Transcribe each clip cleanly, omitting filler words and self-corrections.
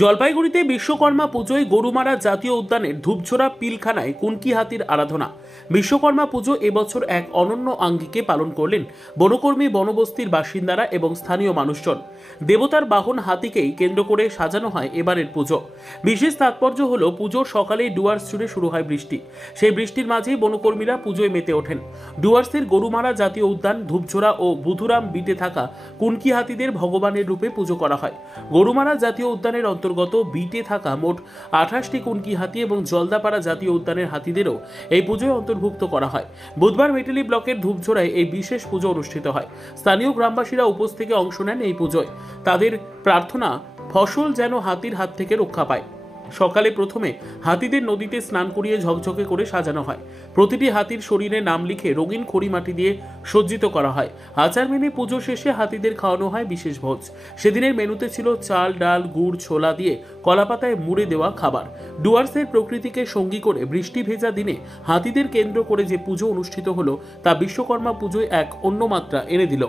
জলপাইগুড়িতে বিশ্বকর্মা পুজোয় গরুমারা জাতীয় উদ্যানের ধূপঝোড়া পিলখানায় কুনকি হাতির আরাধনা। বিশ্বকর্মা পুজো এবছর এক অনন্য আঙ্গিকে পালন করলেন বনকর্মী, বনবস্তির বাসিন্দারা এবং স্থানীয় মানুষজন। দেবতার বাহন হাতিকেই কেন্দ্র করে সাজানো হয় এবারের পুজো। বিশেষ তাৎপর্য হল পুজোর সকালেই ডুয়ার্স জুড়ে শুরু হয় বৃষ্টি। সেই বৃষ্টির মাঝেই বনকর্মীরা পুজোয় মেতে ওঠেন। ডুয়ার্সের গরুমারা জাতীয় উদ্যান, ধূপঝোড়া ও বুধুরাম বিটে থাকা কুনকি হাতিদের ভগবানের রূপে পুজো করা হয়। গরুমারা জাতীয় উদ্যানের অন্তর্গত বিটে থাকা মোট 28টি কুনকি হাতি এবং জলদাপাড়া জাতীয় উদ্যানের হাতিদেরও এই পুজোয় অন্তর্ভুক্ত করা হয়। বুধবার মেটেলি ব্লকের ধূপঝোড়ায় এই বিশেষ পুজো অনুষ্ঠিত হয়। স্থানীয় গ্রামবাসীরা উপোস থেকে অংশ নেন এই পুজোয়। তাদের প্রার্থনা, ফসল যেন হাতির হাত থেকে রক্ষা পায়। সকালে প্রথমে হাতিদের নদীতে স্নান করিয়ে ঝকঝকে করে সাজানো হয়। প্রতিটি হাতির শরীরে নাম লিখে রঙিন খড়ি মাটি দিয়ে সজ্জিত করা হয়। আচার মেনে পুজো শেষে হাতিদের খাওয়ানো হয় বিশেষ ভোজ। সেদিনের মেনুতে ছিল চাল, ডাল, গুড়, ছোলা দিয়ে কলাপাতায় মুড়ে দেওয়া খাবার। ডুয়ার্সের প্রকৃতিকে সঙ্গী করে বৃষ্টি ভেজা দিনে হাতিদের কেন্দ্র করে যে পুজো অনুষ্ঠিত হলো তা বিশ্বকর্মা পুজোয় এক অন্য মাত্রা এনে দিল।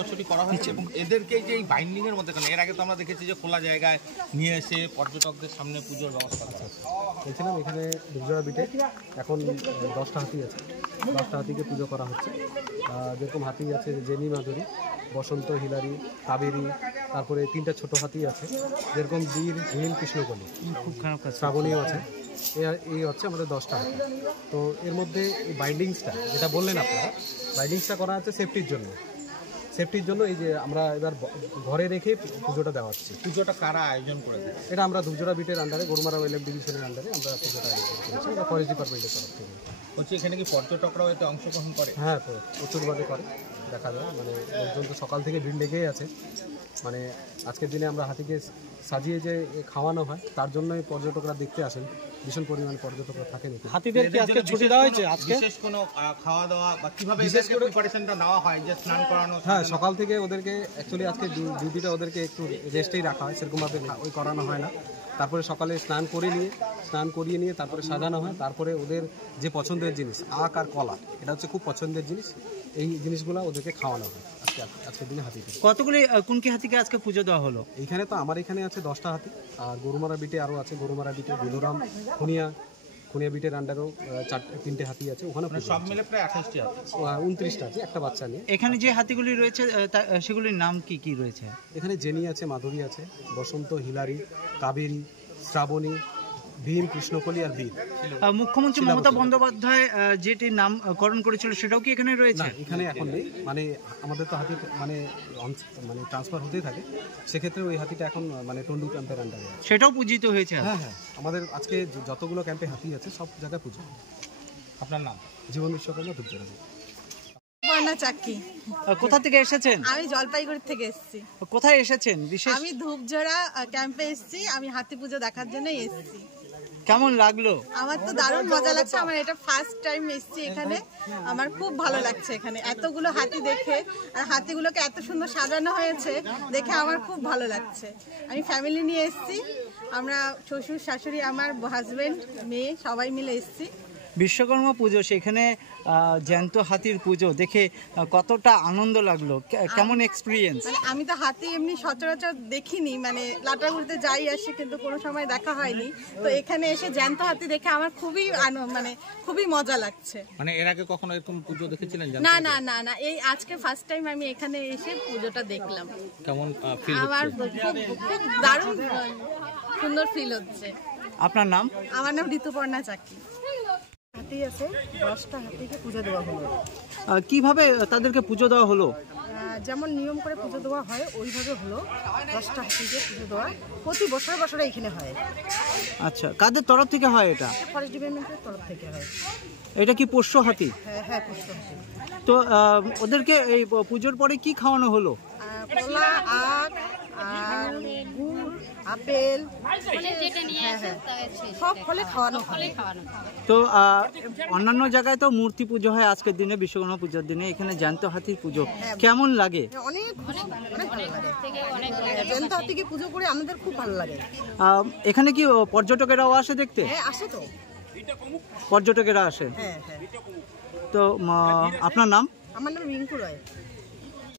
বছরই করা হচ্ছে এবং এদেরকে যে এই বাইন্ডিং এর মধ্যে এর আগে তো আমরা দেখেছি যে খোলা জায়গায় নিয়ে এসে পর্যটকদের সামনে পুজোর ব্যবস্থা করা হচ্ছে। বলছিলাম এখানে ধূপঝোড়া বিটে এখন 10টা হাতি আছে, 10টা হাতিকে পুজো করা হচ্ছে। যেরকম হাতি আছে জেনি, মাধুরী, বসন্ত, হিলারি, কাবেরী, তারপরে 3টা ছোট হাতি আছে যেরকম বীর, ভীম, কৃষ্ণকলি, খুব খারাপ শ্রাবণীও আছে। এই হচ্ছে আমাদের 10টা হাতি। তো এর মধ্যে এই বাইন্ডিংসটা যেটা বললেন আপনারা, বাইন্ডিংসটা করা আছে সেফটির জন্য। এই যে আমরা এবার ঘরে রেখে পুজোটা দেওয়া হচ্ছে। পুজোটা কারা আয়োজন করেছে? এটা আমরা ধূপঝোড়া বিটের আন্ডারে, গরুমারা ওয়েলফেয়ার ডিভিশনের আন্ডারে আমরা পুজোটা আয়োজন করেছি। এটা ফরেস্ট ডিপার্টমেন্টের তরফ থেকে হচ্ছে। এখানে কি পর্যটকরাও এতে অংশগ্রহণ করে? হ্যাঁ, প্রচুরভাবে করে, দেখা যায়। মানে লোকজন তো সকাল থেকে ভিড় লেগেই আছে। মানে আজকের দিনে আমরা হাতিকে সাজিয়ে যে খাওয়ানো হয় তার জন্যই পর্যটকরা দেখতে আসেন। ভীষণ পরিমাণ পর্যটকরা থাকেন। হাতিদের কি আজকে ছুটি দেওয়া হয়েছে? আজকে বিশেষ কোনো খাওয়া দাওয়া বা কিভাবে প্রিপারেশনটা নেওয়া হয় যে স্নান করানো? হ্যাঁ, সকাল থেকে ওদেরকে অ্যাকচুয়ালি আজকে ডিউটিটা ওদেরকে একটু রেস্টেই রাখা হয়, সেরকমভাবে ওই করানো হয় না। তারপরে সকালে স্নান করিয়ে নিয়ে তারপরে সাজানো হয়। তারপরে ওদের যে পছন্দের জিনিস, আখ আর কলা, এটা হচ্ছে খুব পছন্দের জিনিস। এই জিনিসগুলো ওদেরকে খাওয়ানো হয় আজকের দিনে হাতিকে। কতগুলি কুনকি হাতিকে আজকে পুজো দেওয়া হলো? এইখানে তো আমার এখানে আছে 10টা হাতি, আর গরুমারা বিটে আরও আছে। গরুমারা বিটে বুধুরাম, খুনিয়া বিটের আন্ডারও 3টে হাতি আছে। ওখানে সব মিলে প্রায় 28টি হাতি, 29টা আছে, একটা বাচ্চা নিয়ে। এখানে যে হাতিগুলি রয়েছে সেগুলির নাম কি কি রয়েছে? এখানে জেনি আছে, মাধুরী আছে, বসন্ত, হিলারি, কাবেরী, শ্রাবণী, ভীম, কৃষ্ণকলি আর বীর। মুখ্যমন্ত্রী মমতা বন্দ্যোপাধ্যায় যেটি নামকরণ করেছিল সেটাও কি এখানে রয়েছে? এখানে এখন নেই। মানে আমাদের তো হাতি মানে ট্রান্সফার হতেই থাকে। সেক্ষেত্রে ওই হাতিটা এখন মানে টন্ডু ক্যাম্পের আন্ডারে সেটাও পূজিত হয়েছে। হ্যাঁ, আমাদের আজকে যতগুলো ক্যাম্পে হাতি আছে সব জায়গায় পুজো। আপনার নাম? জীবন বিশ্বকর্মা, ধূপঝোড়া। চাকি। কোথা থেকে এসেছেন? আমি জলপাইগুড়ি থেকে এসেছি। কোথায় এসেছেন? আমি ধূপঝোড়া ক্যাম্পে এসেছি। আমি হাতি পুজো দেখার জন্য এসেছি। কেমন লাগলো? আমার তো দারুণ মজা লাগছে। আমার এটা ফার্স্ট টাইম এসেছি এখানে। আমার খুব ভালো লাগছে এখানে এতগুলো হাতি দেখে, আর হাতিগুলোকে এত সুন্দর সাজানো হয়েছে দেখে আমার খুব ভালো লাগছে। আমি ফ্যামিলি নিয়ে এসেছি। আমরা শ্বশুর, শাশুড়ি, আমার হাজবেন্ড, মেয়ে সবাই মিলে এসেছি। বিশ্বকর্মা পুজো, সেখানে জ্যান্ত হাতির পুজো দেখে কতটা আনন্দ লাগলো? কেমন এক্সপিরিয়েন্স? মানে আমি তো হাতি এমনি সচরাচর দেখিনি, মানে লাটাগুড়িতে যাই আসি কিন্তু কোনো সময় দেখা হয়নি। তো এখানে এসে জ্যান্ত হাতি দেখে আমার খুবই মজা লাগছে। মানে এর আগে কখনো এরকম পুজো দেখেছিলেন? না না না না, এই আজকে ফার্স্ট টাইম আমি এখানে এসে পুজোটা দেখলাম। কেমন ফিল হচ্ছে? আমার খুব দারুণ সুন্দর ফিল হচ্ছে। আপনার নাম? আমার নাম ঋতুপর্ণা চাকি। হাতি আছে, 10টা হাতিকে পুজো দেওয়া হলো। কিভাবে তাদেরকে পুজো দেওয়া হলো? যেমন নিয়ম করে পুজো দেওয়া হয় ওইভাবে হলো। 10টা হাতিকে পুজো দেওয়া প্রতি বছরে এখানে হয়। আচ্ছা, কাদের তরফ থেকে হয় এটা? ফরেস্ট ডিপার্টমেন্টের তরফ থেকে হয়। এটা কি পোষ্য হাতি? হ্যাঁ, পোষ্য হাতি। তো ওদেরকে এই পুজোর পরে কি খাওয়ানো হলো? কলা, আখ আর গুড়, আপেল মানে যেটা নিয়ে আসে সব ফলে খাওয়ানো হয়। তো অন্যান্য জায়গায় তো মূর্তি পুজো হয় আজকের দিনে, বিশ্বকর্মা পুজোর দিনে, এখানে জ্যান্ত হাতির পুজো কেমন লাগে? অনেক অনেক ভালো লাগে, জ্যান্ত হাতিকে পুজো করে আমাদের খুব ভালো লাগে। এখানে কি পর্যটকেরাও আসে দেখতে? হ্যাঁ আসে তো, পর্যটকেরা আসে। হ্যাঁ হ্যাঁ। তো আপনার নাম? আমার নাম রিঙ্কু রয়।